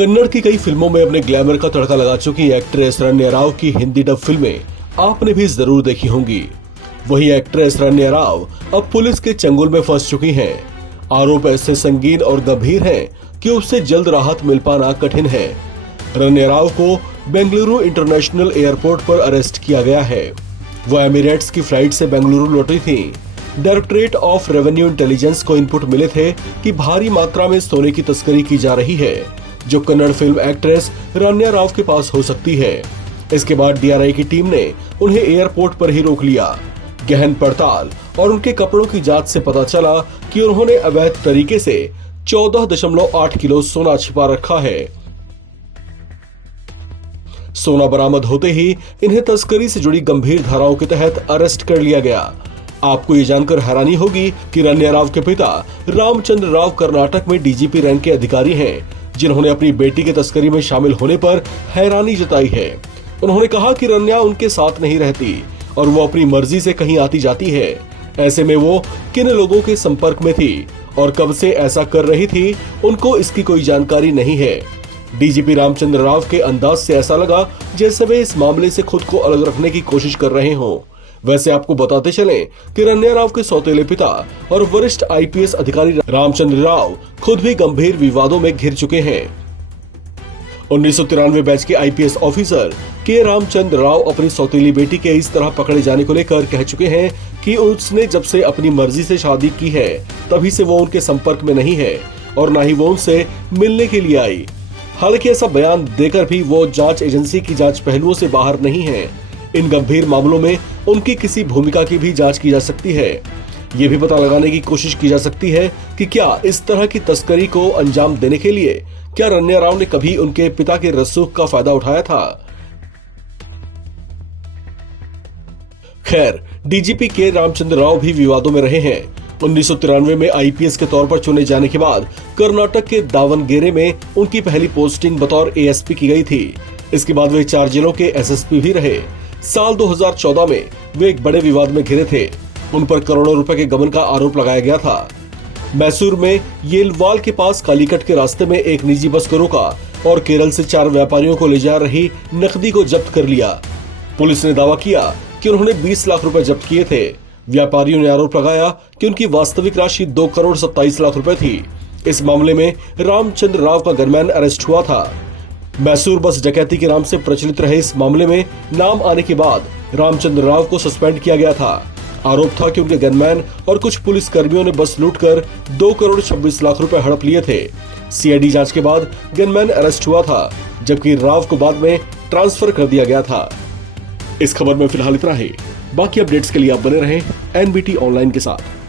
कन्नड़ की कई फिल्मों में अपने ग्लैमर का तड़का लगा चुकी एक्ट्रेस रण्या राव की हिंदी डब फिल्में आपने भी जरूर देखी होंगी। वही एक्ट्रेस रण्या राव अब पुलिस के चंगुल में फंस चुकी हैं। आरोप ऐसे संगीन और गंभीर हैं कि उससे जल्द राहत मिल पाना कठिन है। रण्या राव को बेंगलुरु इंटरनेशनल एयरपोर्ट पर अरेस्ट किया गया है। वह एमिरेट्स की फ्लाइट से बेंगलुरु लौटी थी। डायरेक्टरेट ऑफ रेवेन्यू इंटेलिजेंस को इनपुट मिले थे कि भारी मात्रा में सोने की तस्करी की जा रही है, जो कन्नड़ फिल्म एक्ट्रेस रण्या राव के पास हो सकती है। इसके बाद डीआरआई की टीम ने उन्हें एयरपोर्ट पर ही रोक लिया। गहन पड़ताल और उनके कपड़ों की जांच से पता चला कि उन्होंने अवैध तरीके से 14.8 किलो सोना छिपा रखा है। सोना बरामद होते ही इन्हें तस्करी से जुड़ी गंभीर धाराओं के तहत अरेस्ट कर लिया गया। आपको ये जानकर हैरानी होगी कि रण्या राव के पिता रामचंद्र राव कर्नाटक में डीजीपी रैंक के अधिकारी हैं, जिन्होंने अपनी बेटी के तस्करी में शामिल होने पर हैरानी जताई है। उन्होंने कहा कि रण्या उनके साथ नहीं रहती और वो अपनी मर्जी से कहीं आती जाती है। ऐसे में वो किन लोगों के संपर्क में थी और कब से ऐसा कर रही थी, उनको इसकी कोई जानकारी नहीं है। डीजीपी रामचंद्र राव के अंदाज से ऐसा लगा जैसे वे इस मामले से खुद को अलग रखने की कोशिश कर रहे हों। वैसे आपको बताते चलें कि रण्या राव के सौतेले पिता और वरिष्ठ आईपीएस अधिकारी रामचंद्र राव खुद भी गंभीर विवादों में घिर चुके हैं। 1993 बैच के आईपीएस ऑफिसर के रामचंद्र राव अपनी सौतेली बेटी के इस तरह पकड़े जाने को लेकर कह चुके हैं कि उसने जब से अपनी मर्जी से शादी की है तभी से वो उनके संपर्क में नहीं है और न ही वो उनसे मिलने के लिए आई। हालांकि ऐसा बयान देकर भी वो जांच एजेंसी की जांच पहलुओं से बाहर नहीं है। इन गंभीर मामलों में उनकी किसी भूमिका की भी जांच की जा सकती है। ये भी पता लगाने की कोशिश की जा सकती है कि क्या इस तरह की तस्करी को अंजाम देने के लिए क्या रण्या राव ने कभी उनके पिता के रसूख का फायदा उठाया था। खैर, डीजीपी के रामचंद्र राव भी विवादों में रहे हैं। 1993 में आईपीएस के तौर पर चुने जाने के बाद कर्नाटक के दावनगेरे में उनकी पहली पोस्टिंग बतौर एएसपी की गई थी। इसके बाद वे 4 जिलों के एसएसपी भी रहे। साल 2014 में वे एक बड़े विवाद में घिरे थे। उन पर करोड़ों रुपए के गबन का आरोप लगाया गया था। मैसूर में येलवाल के पास कालीकट के रास्ते में एक निजी बस को रोका और केरल से 4 व्यापारियों को ले जा रही नकदी को जब्त कर लिया। पुलिस ने दावा किया कि उन्होंने 20 लाख रुपए जब्त किए थे। व्यापारियों ने आरोप लगाया कि उनकी वास्तविक राशि 2 करोड़ 27 लाख रुपए थी। इस मामले में रामचंद्र राव का गनमैन अरेस्ट हुआ था। मैसूर बस डकैती के नाम से प्रचलित रहे इस मामले में नाम आने के बाद रामचंद्र राव को सस्पेंड किया गया था। आरोप था कि उनके गनमैन और कुछ पुलिस कर्मियों ने बस लूटकर 2 करोड़ 26 लाख रुपए हड़प लिए थे। सीआईडी जांच के बाद गनमैन अरेस्ट हुआ था, जबकि राव को बाद में ट्रांसफर कर दिया गया था। इस खबर में फिलहाल इतना ही। बाकी अपडेट्स के लिए आप बने रहें एनबीटी ऑनलाइन के साथ।